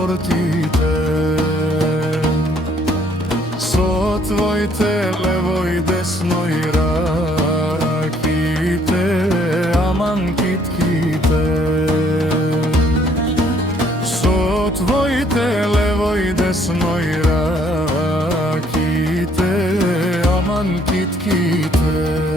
портите. Со твоите лево и десно и раките, аман китките. Со твоите лево и десно и раките, аман китките.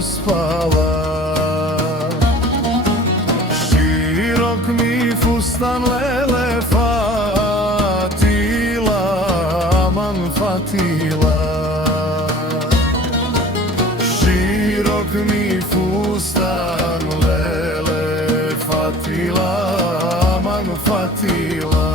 Spala. Širok mi fustan lele fatila, aman fatila. Širok mi fustan lele fatila, aman fatila.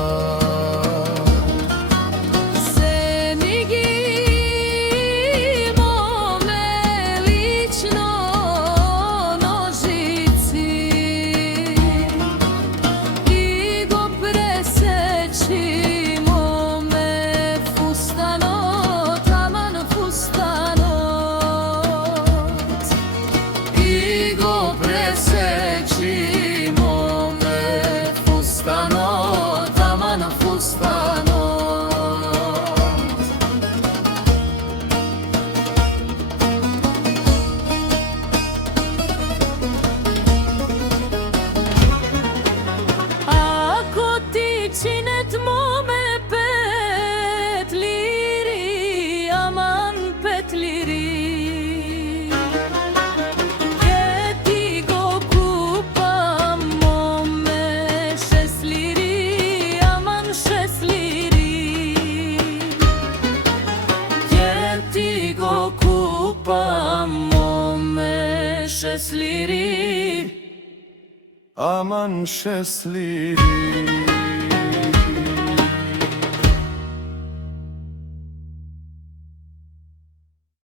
Aman 6 liri.